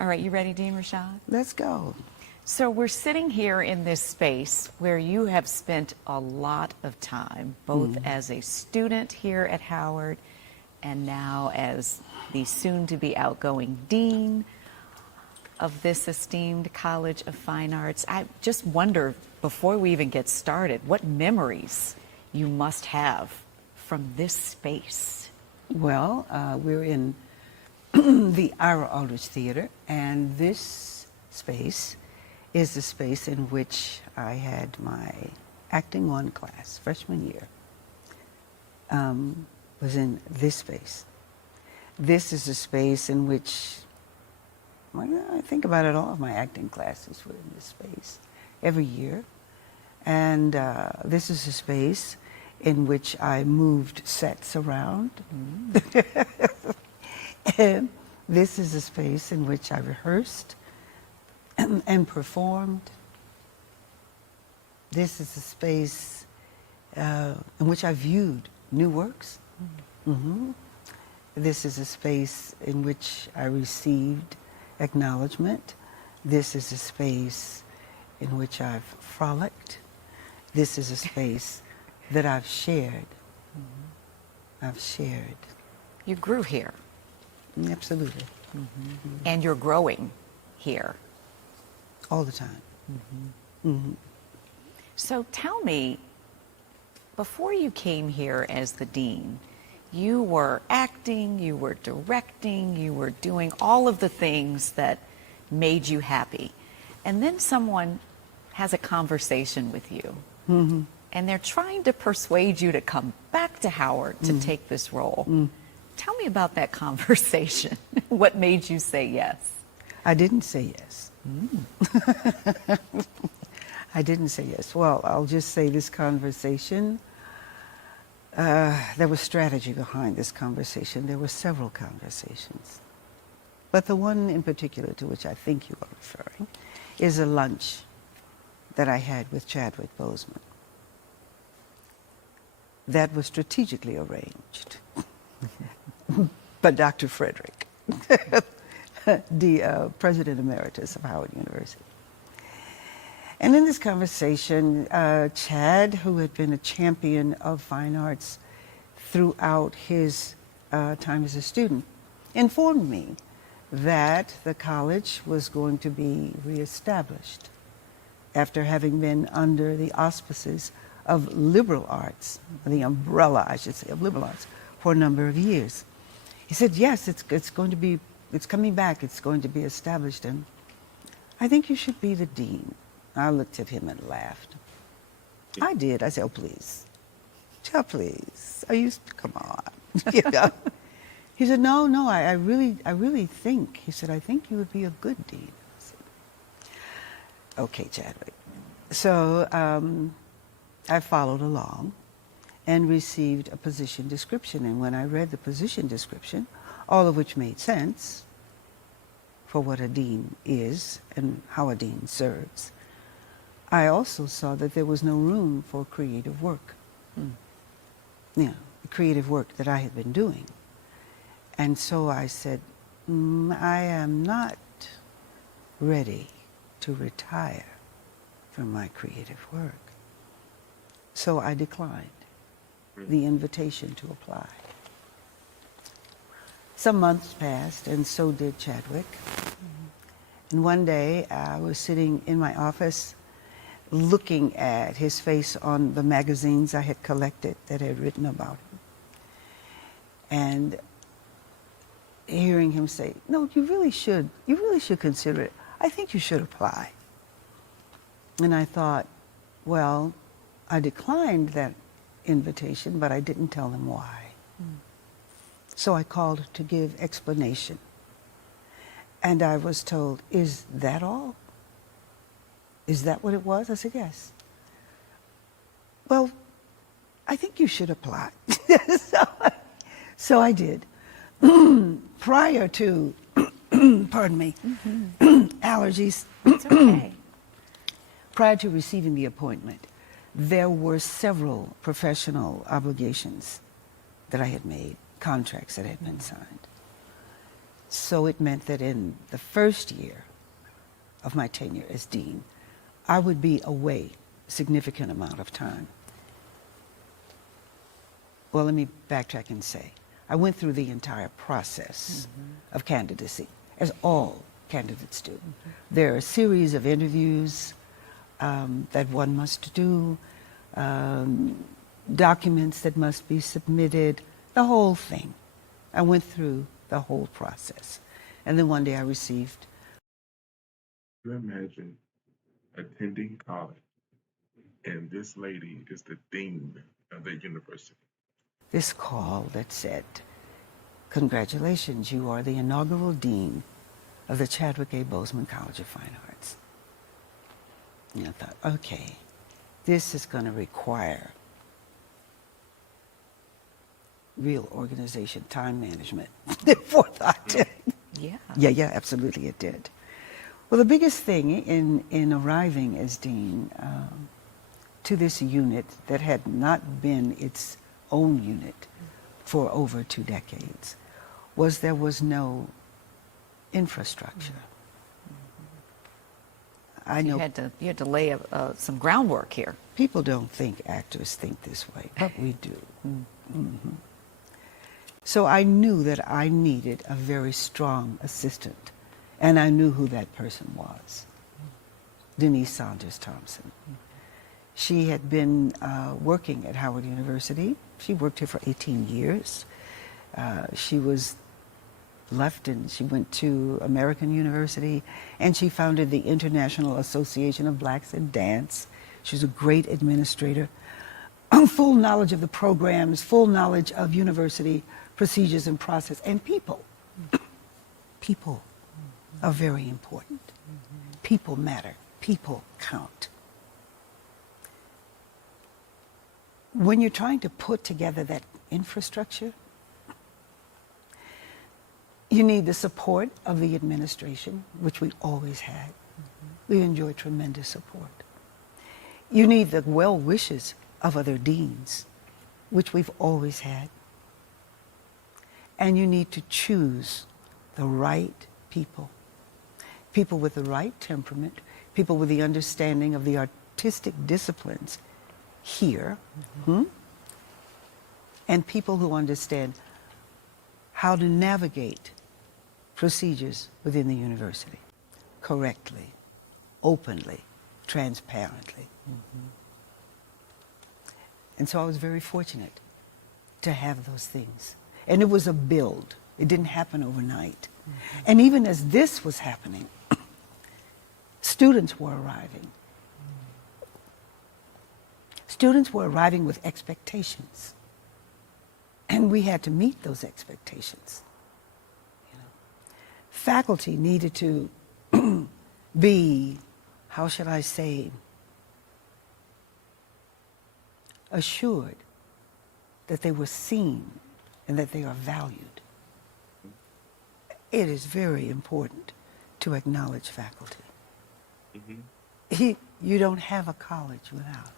All right, you ready, Dean Rashad? Let's go. So we're sitting here in this space where you have spent a lot of time, both as a student here at Howard and now as the soon-to-be outgoing dean of this esteemed College of Fine Arts. I just wonder, before we even get started, what memories you must have from this space. Well, we're in the Ira Aldrich Theater, and this space is the space in which I had my acting one class, freshman year, was in this space. This is a space in which, well, I think about it, all of my acting classes were in this space every year. And this is a space in which I moved sets around. And this is a space in which I rehearsed and performed. This is a space in which I viewed new works. This is a space in which I received acknowledgement. This is a space in which I've frolicked. This is a space that I've shared. I've shared. You grew here. Absolutely. And you're growing here. All the time. So tell me, before you came here as the dean, you were acting, you were directing, you were doing all of the things that made you happy. And then someone has a conversation with you. And they're trying to persuade you to come back to Howard to take this role. Tell me about that conversation. What made you say yes? I didn't say yes. I didn't say yes. Well, I'll just say this conversation, there was strategy behind this conversation. There were several conversations. But the one in particular to which I think you are referring is a lunch that I had with Chadwick Boseman. That was strategically arranged by Dr. Frederick, the President Emeritus of Howard University. And in this conversation, Chad, who had been a champion of fine arts throughout his time as a student, informed me that the college was going to be reestablished after having been under the auspices of liberal arts, the umbrella, I should say, of liberal arts, for a number of years. He said, yes, it's going to be, it's coming back, it's going to be established, and I think you should be the dean. I looked at him and laughed. I did. I said, oh, please. Oh, please. Are you, come on. You know? He said, no, I really think, he said, I think you would be a good dean. I said, okay, Chadwick. So I followed along and received a position description. And when I read the position description, all of which made sense for what a dean is and how a dean serves, I also saw that there was no room for creative work. Yeah, the creative work that I had been doing. And so I said, I am not ready to retire from my creative work. So I declined the invitation to apply. Some months passed, and so did Chadwick. And one day I was sitting in my office looking at his face on the magazines I had collected that had written about him. And hearing him say, no, you really should consider it. I think you should apply. And I thought, well, I declined that invitation, but I didn't tell them why. So I called to give explanation. And I was told, is that all? Is that what it was? I said, yes. Well, I think you should apply. So I did. Prior to, pardon me, allergies. It's okay. Prior to receiving the appointment, there were several professional obligations that I had made, contracts that had been signed. So it meant that in the first year of my tenure as dean, I would be away a significant amount of time. Well, let me backtrack and say, I went through the entire process of candidacy, as all candidates do. There are a series of interviews that one must do, documents that must be submitted, the whole thing. I went through the whole process. And then one day I received. You imagine attending college and this lady is the dean of the university. This call that said, congratulations, you are the inaugural dean of the Chadwick Boseman College of Fine Arts. And I thought, okay, this is going to require real organization, time management, forethought. Yeah. Yeah, absolutely it did. Well, the biggest thing in arriving as dean to this unit that had not been its own unit for over 2 decades was there was no infrastructure. I know You had to lay some groundwork here. people don't think actors think this way, but we do. So I knew that I needed a very strong assistant, and I knew who that person was, Denise Saunders Thompson. She had been working at Howard University. She worked here for 18 years. She was left and she went to American University, and she founded the International Association of Blacks in Dance. She was a great administrator, full knowledge of the programs, full knowledge of university procedures and process, and people. People are very important. People matter. People count. When you're trying to put together that infrastructure, you need the support of the administration, which we always had. We enjoyed tremendous support. You need the well wishes of other deans, which we've always had. And you need to choose the right people. People with the right temperament, people with the understanding of the artistic disciplines here, and people who understand how to navigate procedures within the university correctly, openly, transparently. And so I was very fortunate to have those things. And it was a build. It didn't happen overnight. And even as this was happening, students were arriving. Students were arriving with expectations. And we had to meet those expectations. Faculty needed to be, how should I say, assured that they were seen and that they are valued. It is very important to acknowledge faculty. You don't have a college without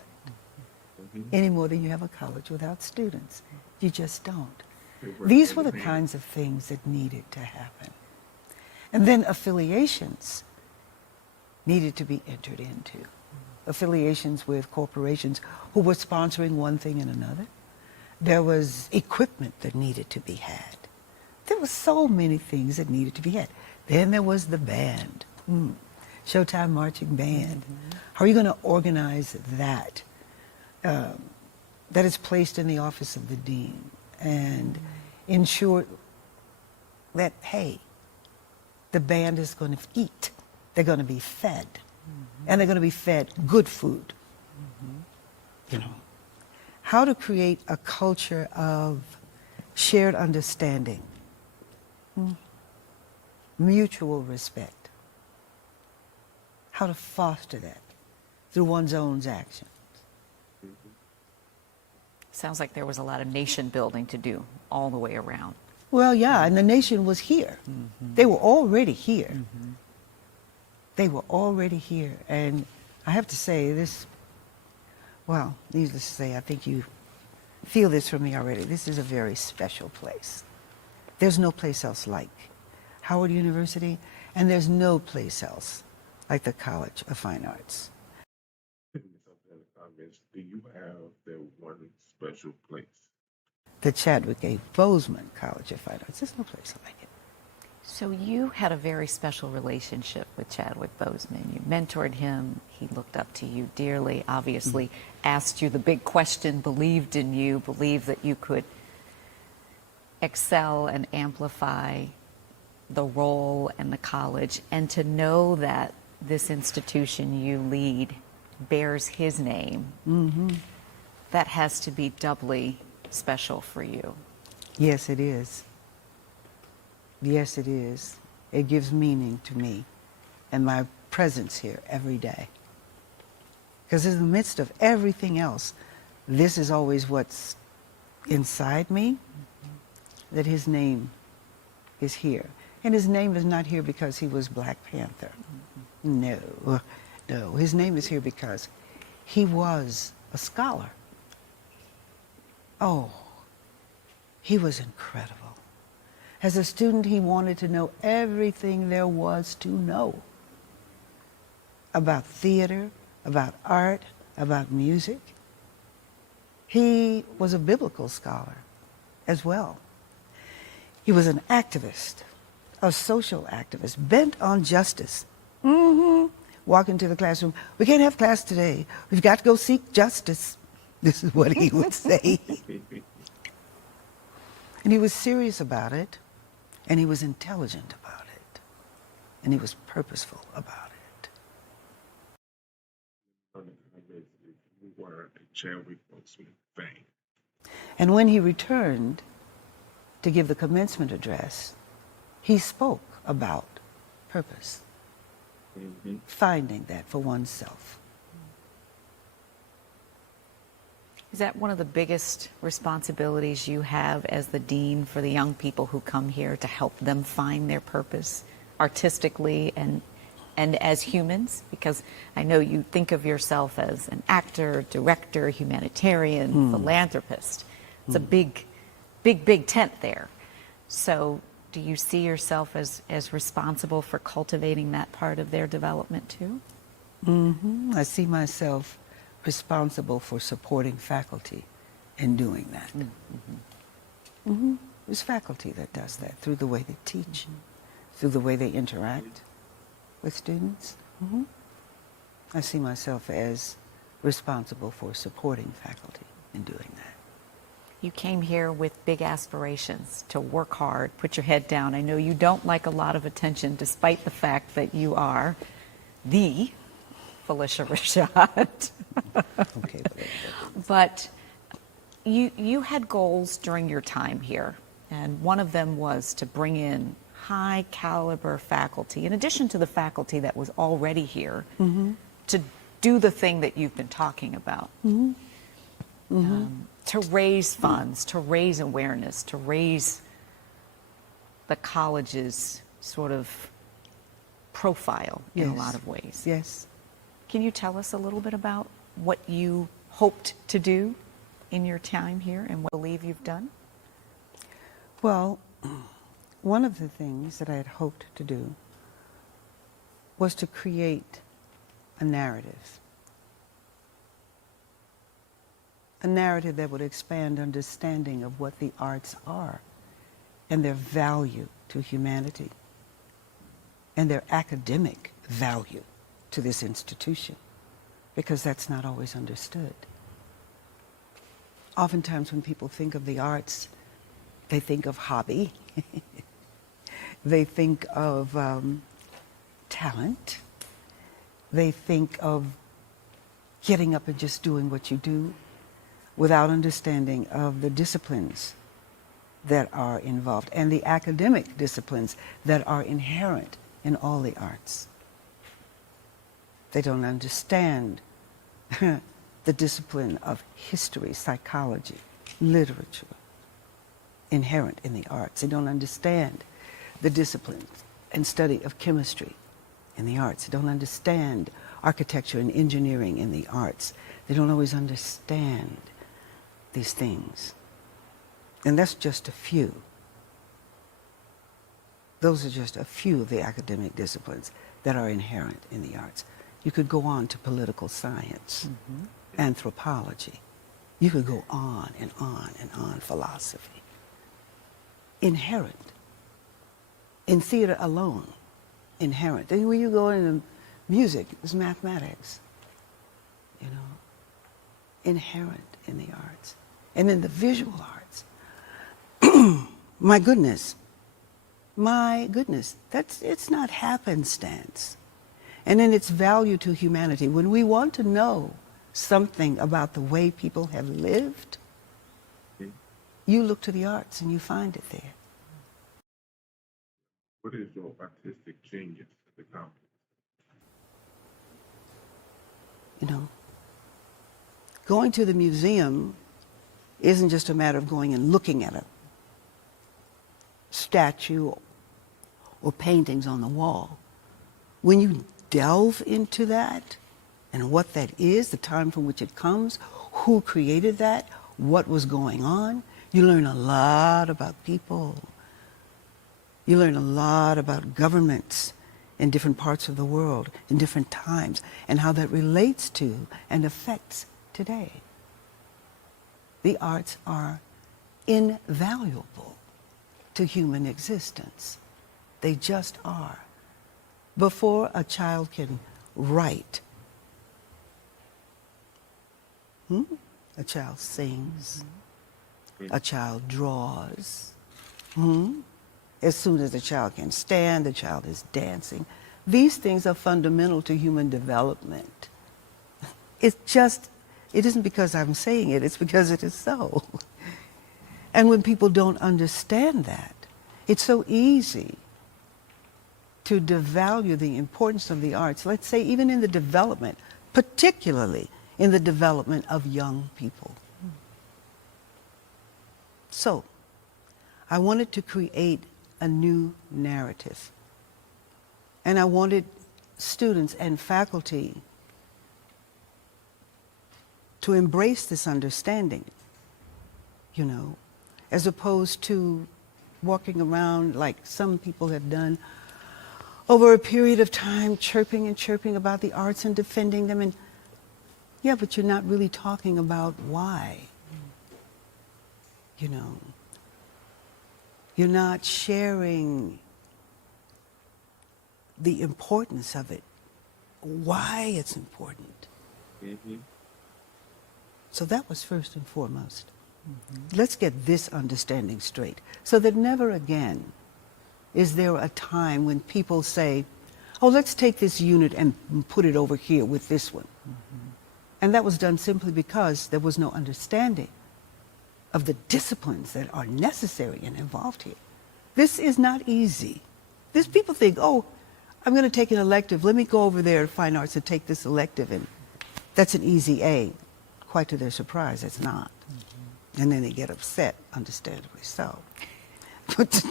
it, any more than you have a college without students. You just don't. These were the kinds of things that needed to happen. And then affiliations needed to be entered into. Affiliations with corporations who were sponsoring one thing and another. There was equipment that needed to be had. There were so many things that needed to be had. Then there was the band, Showtime Marching Band. How are you going to organize that? That is placed in the office of the dean and ensure that, hey, the band is going to eat. They're going to be fed. And they're going to be fed good food. You know, how to create a culture of shared understanding, mutual respect. How to foster that through one's own actions. Sounds like there was a lot of nation building to do all the way around. Well, yeah, and the nation was here. They were already here. They were already here. And I have to say this, well, needless to say, I think you feel this from me already. This is a very special place. There's no place else like Howard University, and there's no place else like the College of Fine Arts. Something in the comments. Do you have that one special place? The Chadwick Boseman College of Fine Arts. There's no place like it. So you had a very special relationship with Chadwick Boseman. You mentored him. He looked up to you dearly, obviously asked you the big question, believed in you, believed that you could excel and amplify the role and the college. And to know that this institution you lead bears his name, that has to be doubly special for you. Yes, it is. Yes, it is. It gives meaning to me and my presence here every day. Because in the midst of everything else, this is always what's inside me, that his name is here. And his name is not here because he was Black Panther. No, no. His name is here because he was a scholar. Oh, he was incredible. As a student, he wanted to know everything there was to know about theater, about art, about music. He was a biblical scholar as well. He was an activist, a social activist, bent on justice. Walk into the classroom, we can't have class today. We've got to go seek justice. This is what he would say. And he was serious about it, and he was intelligent about it, and he was purposeful about it. On the comments, if you were a Chadwick Boseman fan. And when he returned to give the commencement address, he spoke about purpose, finding that for oneself. Is that one of the biggest responsibilities you have as the dean for the young people who come here, to help them find their purpose artistically and as humans? Because I know you think of yourself as an actor, director, humanitarian, philanthropist. It's a big tent there. So do you see yourself as responsible for cultivating that part of their development too? I see myself responsible for supporting faculty in doing that. It's faculty that does that through the way they teach, through the way they interact with students. I see myself as responsible for supporting faculty in doing that. You came here with big aspirations to work hard, put your head down. I know you don't like a lot of attention, despite the fact that you are the Phylicia Rashad. Okay, But you had goals during your time here, and one of them was to bring in high caliber faculty, in addition to the faculty that was already here, to do the thing that you've been talking about. To raise funds, to raise awareness, to raise the college's sort of profile in a lot of ways. Yes. Can you tell us a little bit about what you hoped to do in your time here and what you believe you've done? Well, one of the things that I had hoped to do was to create a narrative that would expand understanding of what the arts are and their value to humanity and their academic value to this institution, because that's not always understood. Oftentimes when people think of the arts, they think of hobby. They think of talent. They think of getting up and just doing what you do without understanding of the disciplines that are involved and the academic disciplines that are inherent in all the arts. They don't understand the discipline of history, psychology, literature, inherent in the arts. They don't understand the discipline and study of chemistry in the arts. They don't understand architecture and engineering in the arts. They don't always understand these things. And that's just a few. Those are just a few of the academic disciplines that are inherent in the arts. You could go on to political science, anthropology. You could go on and on and on, philosophy. Inherent. In theater alone, inherent. And when you go into music, it's mathematics, you know, inherent in the arts. And in the visual arts, my goodness, it's not happenstance. And in its value to humanity, when we want to know something about the way people have lived, you look to the arts and you find it there. What is your artistic genius at the company? You know, going to the museum isn't just a matter of going and looking at a statue or paintings on the wall. When you delve into that and what that is, the time from which it comes, who created that, what was going on, you learn a lot about people. You learn a lot about governments in different parts of the world, in different times, and how that relates to and affects today. The arts are invaluable to human existence. They just are. Before a child can write, a child sings, a child draws. As soon as the child can stand, the child is dancing. These things are fundamental to human development. It isn't because I'm saying it, it's because it is so. And when people don't understand that, it's so easy to devalue the importance of the arts, let's say even in the development, particularly in the development of young people. So, I wanted to create a new narrative. And I wanted students and faculty to embrace this understanding, you know, as opposed to walking around like some people have done over a period of time, chirping and chirping about the arts and defending them. And yeah, but you're not really talking about why, you know. You're not sharing the importance of it, why it's important. So that was first and foremost. Let's get this understanding straight so that never again is there a time when people say, oh, let's take this unit and put it over here with this one. And that was done simply because there was no understanding of the disciplines that are necessary and involved here. This is not easy. People think, oh, I'm going to take an elective. Let me go over there to Fine Arts and take this elective, and that's an easy A. Quite to their surprise, it's not. And then they get upset, understandably so. But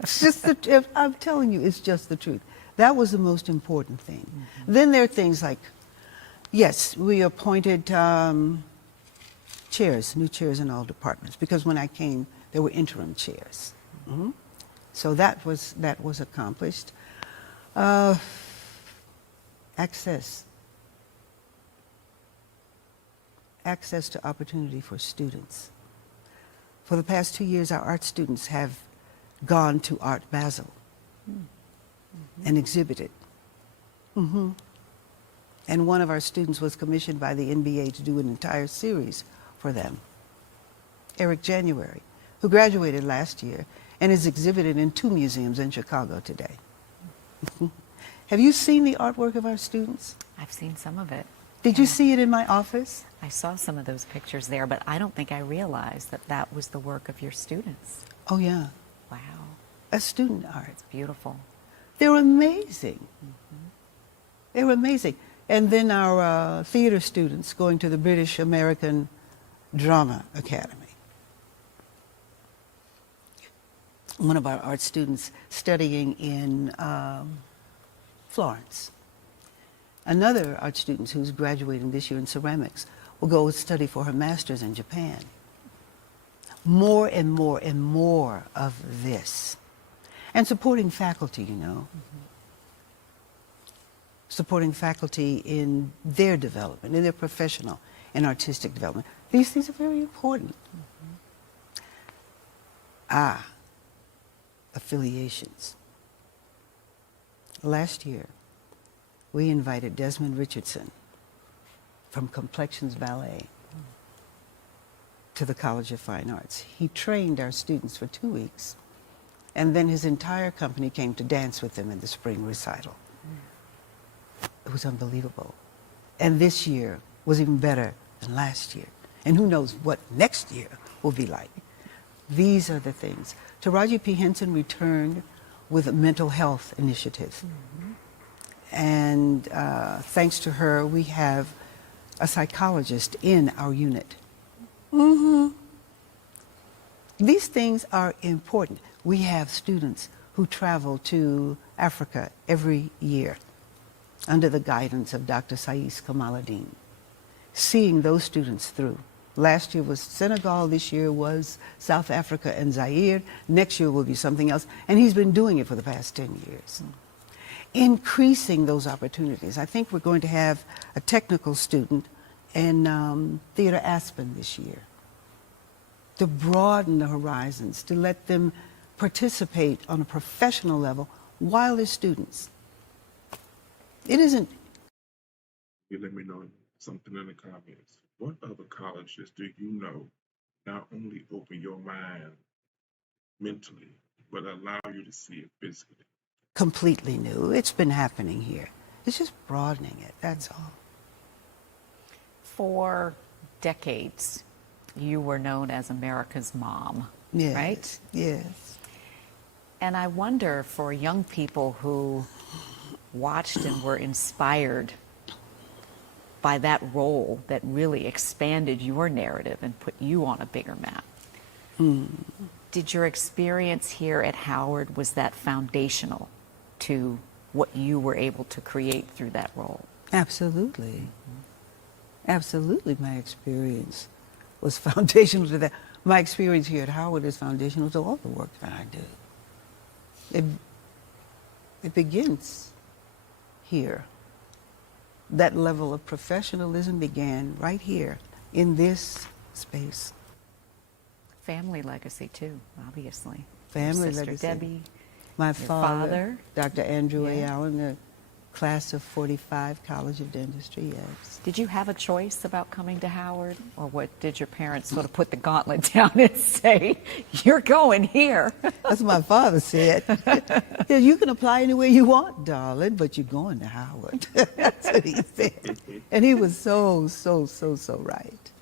it's just I'm telling you, it's just the truth. That was the most important thing. Then there are things like, yes, we appointed chairs, new chairs in all departments, because when I came, there were interim chairs. So that was accomplished. Access to opportunity for students. For the past 2 years, our art students have gone to Art Basel and exhibited. And one of our students was commissioned by the NBA to do an entire series for them. Eric January, who graduated last year and is exhibited in 2 museums in Chicago today. Have you seen the artwork of our students? I've seen some of it. Did you see it in my office? I saw some of those pictures there, but I don't think I realized that that was the work of your students. Oh, yeah. Wow. A student art. It's beautiful. They're amazing. They were amazing. And then our theater students going to the British American Drama Academy. One of our art students studying in Florence. Another art student who's graduating this year in ceramics will go study for her master's in Japan. More and more and more of this. And supporting faculty, you know. Supporting faculty in their development, in their professional and artistic development. These things are very important. Affiliations. Last year, we invited Desmond Richardson from Complexions Ballet to the College of Fine Arts. He trained our students for 2 weeks, and then his entire company came to dance with him in the spring recital. It was unbelievable. And this year was even better than last year. And who knows what next year will be like. These are the things. Taraji P. Henson returned with a mental health initiative. And thanks to her, we have a psychologist in our unit. These things are important. We have students who travel to Africa every year under the guidance of Dr. Sais Kamaluddin, seeing those students through. Last year was Senegal, this year was South Africa and Zaire, next year will be something else, and he's been doing it for the past 10 years. Increasing those opportunities. I think we're going to have a technical student in Theater Aspen this year, to broaden the horizons, to let them participate on a professional level while they're students. It isn't. You let me know something in the comments. What other colleges do you know not only open your mind mentally, but allow you to see it physically? Completely new. It's been happening here. It's just broadening it, that's all. For decades, you were known as America's mom, Yes, right? yes. And I wonder, for young people who watched and were inspired by that role that really expanded your narrative and put you on a bigger map, did your experience here at Howard, was that foundational to what you were able to create through that role? Absolutely. Absolutely, my experience was foundational to that. My experience here at Howard is foundational to all the work that I do. It begins here. That level of professionalism began right here in this space. Family legacy too, obviously. Family Your sister legacy. Debbie, My your father. Dr. Andrew A. Yeah. Allen, the class of 45, College of Dentistry, yes. Did you have a choice about coming to Howard, or what, did your parents sort of put the gauntlet down and say, you're going here? That's what my father said. Yeah, you can apply anywhere you want, darling, but you're going to Howard. That's what he said. And he was so right.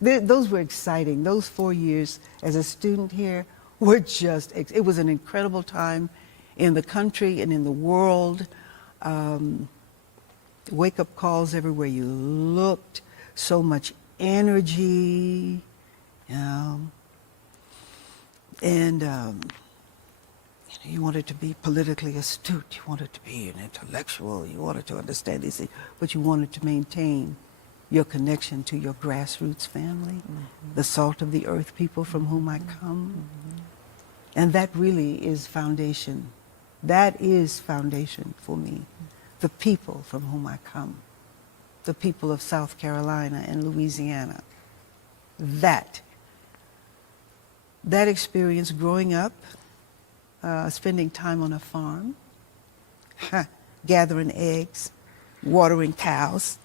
Those were exciting. Those 4 years as a student here were just, it was an incredible time in the country and in the world. Wake-up calls everywhere you looked, so much energy, you know. And you wanted to be politically astute, you wanted to be an intellectual, you wanted to understand these things, but you wanted to maintain your connection to your grassroots family, the salt of the earth people from whom I come. And that really is foundation. That is foundation for me. The people from whom I come, the people of South Carolina and Louisiana. That experience growing up, spending time on a farm, gathering eggs, watering cows.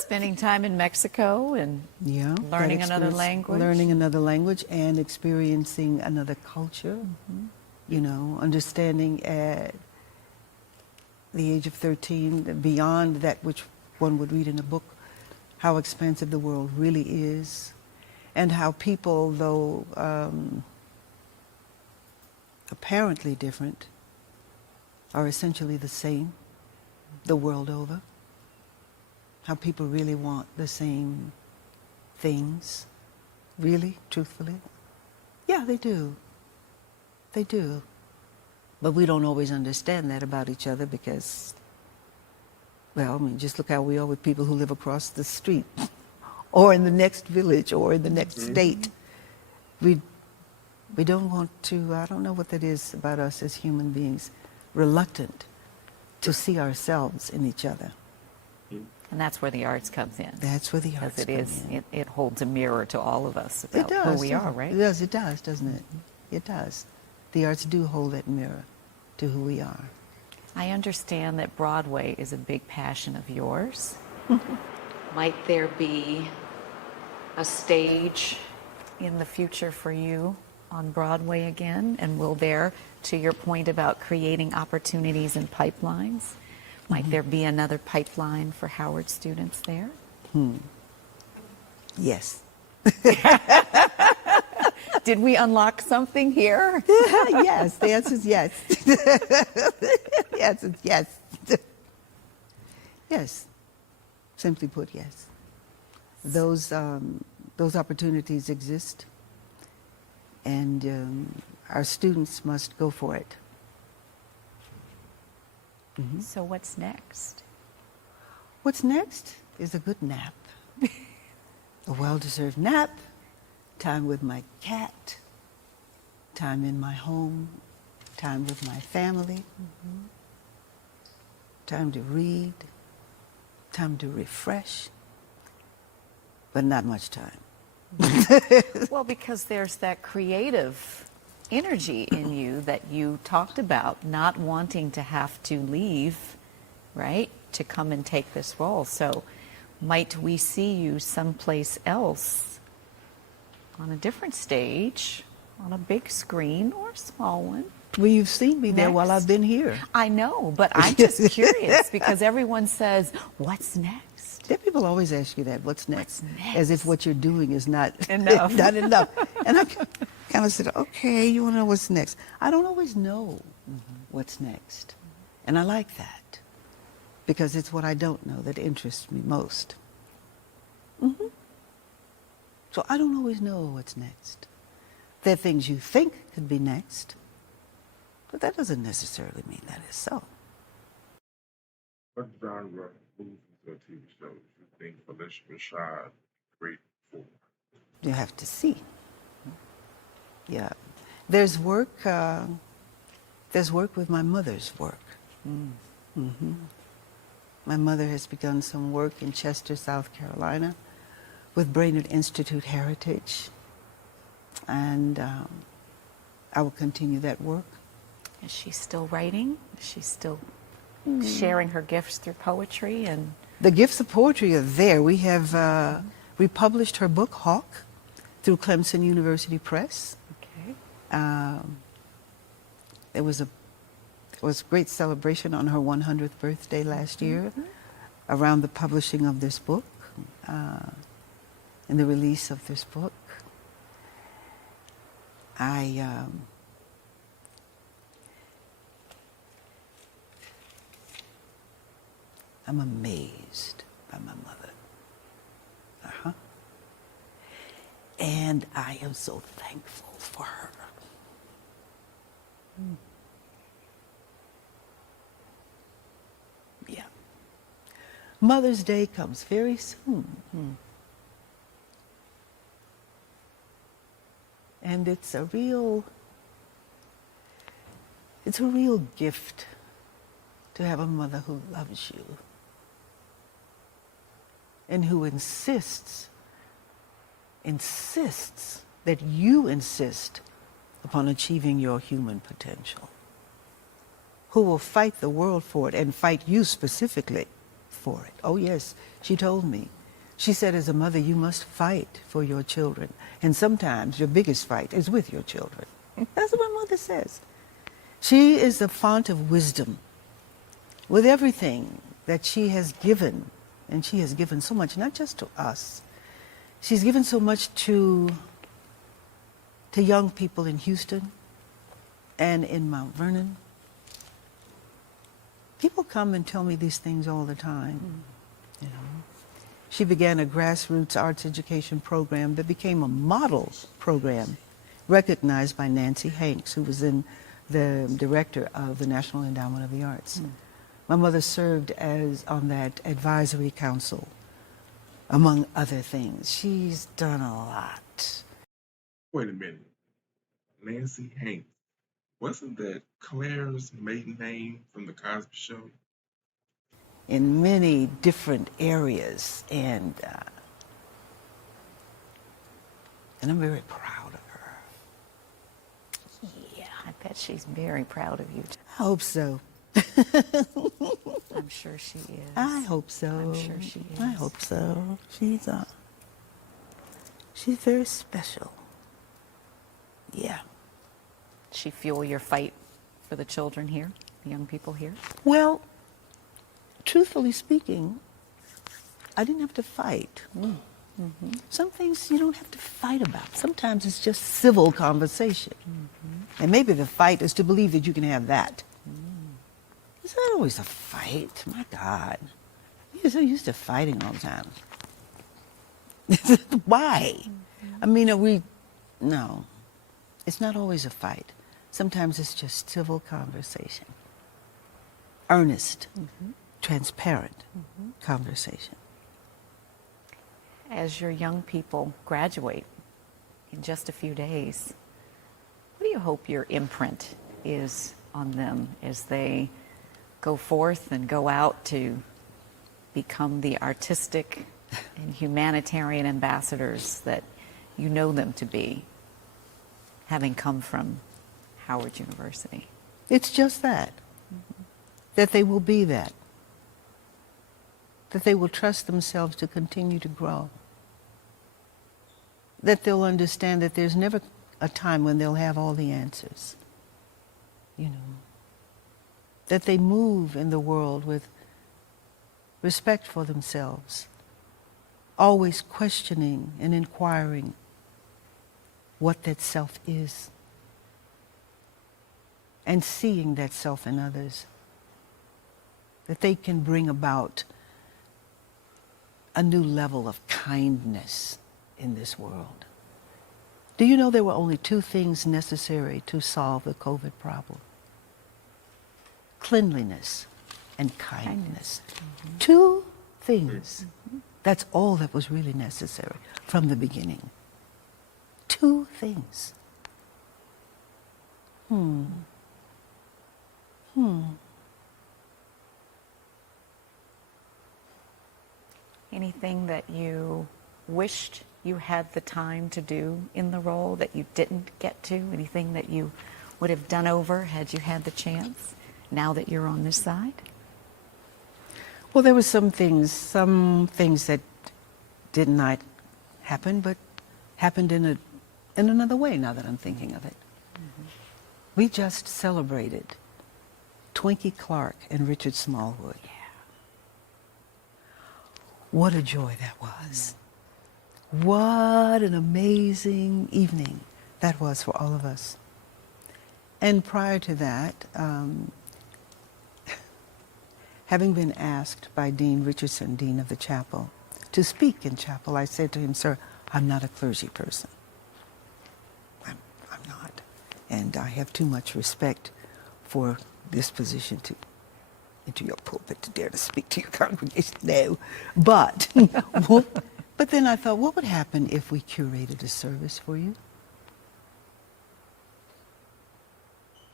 Spending time in Mexico and Yeah, learning that another experience- language. Learning another language and experiencing another culture. You know, understanding at the age of 13, beyond that which one would read in a book, how expansive the world really is, and how people, though apparently different, are essentially the same the world over. How people really want the same things, really, truthfully. Yeah, they do. They do. But we don't always understand that about each other because, well, I mean, just look how we are with people who live across the street or in the next village or in the next state. We We don't want to, I don't know what that is about us as human beings, reluctant to see ourselves in each other. And that's where the arts comes in. That's where the Because arts it come is, in. it holds a mirror to all of us It about does. who we are, right? It does, doesn't it? It does. The arts do hold that mirror to who we are. I understand that Broadway is a big passion of yours. Might there be a stage in the future for you on Broadway again? And will there, to your point about creating opportunities and pipelines, might there be another pipeline for Howard students there? Yes. Did we unlock something here? Yes, the answer is yes. The answer is yes. Yes. Simply put, yes. Those opportunities exist, and our students must go for it. So what's next? What's next is a good nap, a well-deserved nap, time with my cat, time in my home, time with my family, time to read, time to refresh, but not much time. Well, because there's that creative energy in you that you talked about, not wanting to have to leave, right, to come and take this role. So might we see you someplace else on a different stage, on a big screen or a small one? Well, you've seen me there while Next. I've been here. I know, but I'm just curious because everyone says, what's next? Yeah, people always ask you that, what's next? What's As if next? what you're doing is not Enough. not enough. And I kind of said, okay, you want to know what's next? I don't always know what's next. And I like that because it's what I don't know that interests me most. So I don't always know what's next. There are things you think could be next, but that doesn't necessarily mean that is so. What genre of movies or TV shows you think Phylicia Rashad great for? You have to see. Yeah. There's work with my mother's work. My mother has begun some work in Chester, South Carolina with Brainerd Institute Heritage. And I will continue that work. Is she still writing? Is she still sharing her gifts through poetry? And The gifts of poetry are there. We have republished her book, Hawk, through Clemson University Press. okay. It was a great celebration on her 100th birthday last year around the publishing of this book and the release of this book. I'm amazed by my mother. And I am so thankful for her. Yeah. Mother's Day comes very soon. And it's a real gift to have a mother who loves you and who insists that you insist upon achieving your human potential, who will fight the world for it and fight you specifically for it. Oh yes, she told me. She said, as a mother, you must fight for your children. And sometimes your biggest fight is with your children. That's what my mother says. She is the font of wisdom with everything that she has given. And she has given so much, not just to us. She's given so much to young people in Houston and in Mount Vernon. People come and tell me these things all the time, you know. She began a grassroots arts education program that became a model program recognized by Nancy Hanks, who was then the director of the National Endowment of the Arts. My mother served on that advisory council, among other things. She's done a lot. Wait a minute. Nancy Hanks. Wasn't that Claire's maiden name from the Cosby Show? In many different areas, and I'm very proud of her. Yeah, I bet she's very proud of you. I hope so. I'm sure she is. I hope so. I'm sure she is. I hope so. She's very special. Yeah. She fuel your fight for the children here, the young people here? Well, truthfully speaking, I didn't have to fight. Mm-hmm. Some things you don't have to fight about. Sometimes it's just civil conversation. Mm-hmm. And maybe the fight is to believe that you can have that. It's not always a fight. My God. You're so used to fighting all the time. Why? I mean, no. It's not always a fight. Sometimes it's just civil conversation. Earnest, transparent conversation. As your young people graduate in just a few days, what do you hope your imprint is on them as they go forth and go out to become the artistic and humanitarian ambassadors that you know them to be, having come from Howard University? It's just that. That they will be that. That they will trust themselves to continue to grow. That they'll understand that there's never a time when they'll have all the answers. You know. That they move in the world with respect for themselves, always questioning and inquiring what that self is, and seeing that self in others, that they can bring about a new level of kindness in this world. Do you know there were only two things necessary to solve the COVID problem? Cleanliness and kindness. Two things. That's all that was really necessary from the beginning. Two things. Anything that you wished you had the time to do in the role that you didn't get to? Anything that you would have done over had you had the chance now that you're on this side? Well, there were some things that did not happen, but happened in another way now that I'm thinking of it. We just celebrated Twinkie Clark and Richard Smallwood. Yeah. What a joy that was. What an amazing evening that was for all of us. And prior to that, having been asked by Dean Richardson, Dean of the Chapel, to speak in chapel, I said to him, "Sir, I'm not a clergy person. I'm not. And I have too much respect for this position to into your pulpit to dare to speak to your congregation." No. But then I thought, what would happen if we curated a service for you?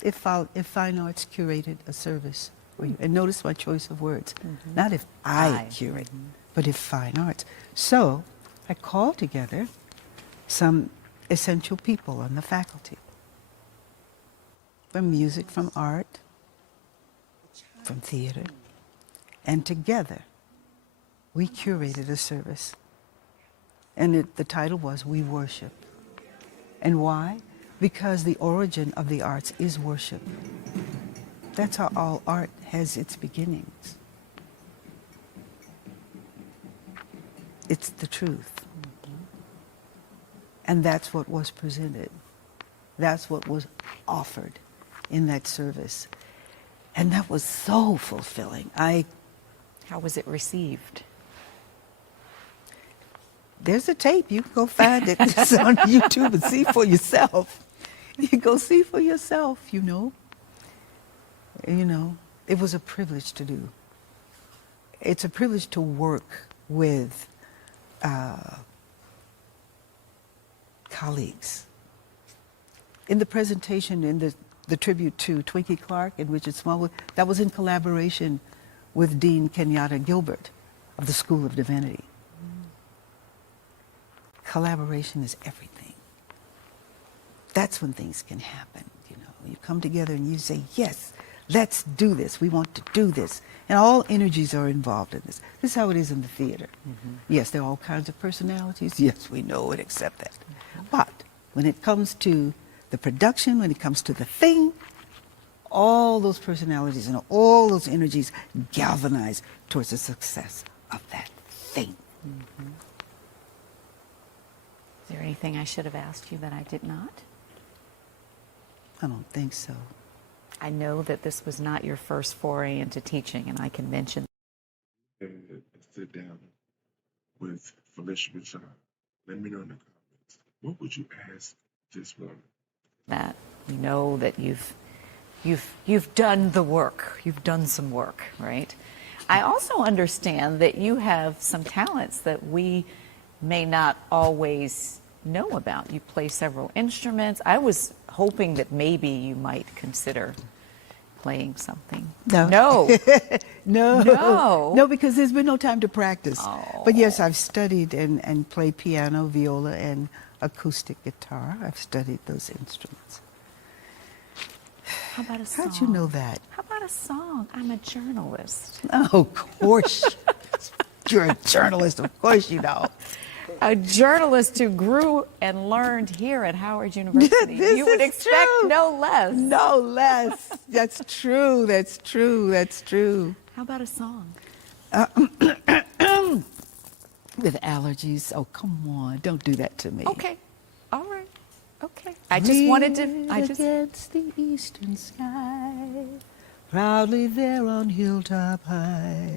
If Fine Arts curated a service for you. And notice my choice of words. Not if I curate, but if Fine Arts. So I called together some essential people on the faculty. From music, from art, from theater. And together, we curated a service. And the title was We Worship. And why? Because the origin of the arts is worship. That's how all art has its beginnings. It's the truth. And that's what was presented. That's what was offered in that service. And that was so fulfilling. How was it received? There's a tape. You can go find it. It's on YouTube and see for yourself. You go see for yourself, you know. You know, it was a privilege to do. It's a privilege to work with colleagues in the presentation, in the tribute to Twinkie Clark in Richard Smallwood, that was in collaboration with Dean Kenyatta Gilbert of the School of Divinity. Collaboration is everything. That's when things can happen. You know, you come together and you say, yes, let's do this. We want to do this. And all energies are involved in this. This is how it is in the theater. Yes, there are all kinds of personalities. Yes, we know and accept that. But when it comes to the production, when it comes to the thing, all those personalities and all those energies galvanize towards the success of that thing. Is there anything I should have asked you that I did not? I don't think so. I know that this was not your first foray into teaching, and I can mention And sit down with Phylicia Rashad. Let me know in the comments. What would you ask this woman? that. You know that you've done the work. You've done some work, right? I also understand that you have some talents that we may not always know about. You play several instruments. I was hoping that maybe you might consider playing something. No. No. No. No. No, because there's been no time to practice. Oh. But yes, I've studied and played piano, viola, and acoustic guitar. I've studied those instruments. How about a song? How'd you know that? How about a song? I'm a journalist. Oh, of course. You're a journalist. Of course you know. A journalist who grew and learned here at Howard University. This You would is expect true. no less. No less. That's true. That's true. That's true. How about a song? With allergies. Oh, come on. Don't do that to me. Okay. All right. Okay. I just wanted to. Leaning against the eastern sky, proudly there on hilltop high,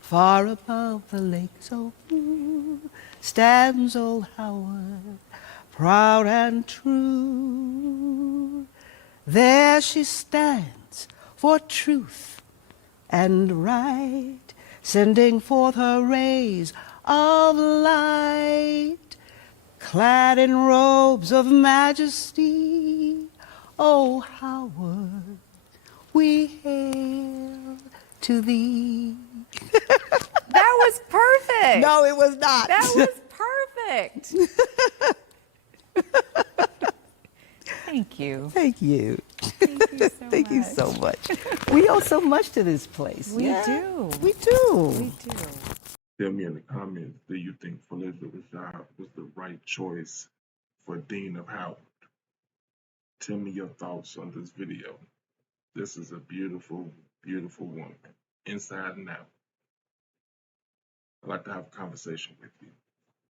far above the lake so blue, stands old Howard, proud and true. There she stands for truth and right, sending forth her rays of light. Clad in robes of majesty, O Howard, we hail to thee. That was perfect. No, it was not. That was perfect. Thank you. Thank you. Thank you so Thank you much. so much. We owe so much to this place. We Yeah, do. We do. We do. Tell me in the comments, do you think Phylicia Rashad was the right choice for Dean of Howard? Tell me your thoughts on this video. This is a beautiful, beautiful woman, inside and out. I'd like to have a conversation with you.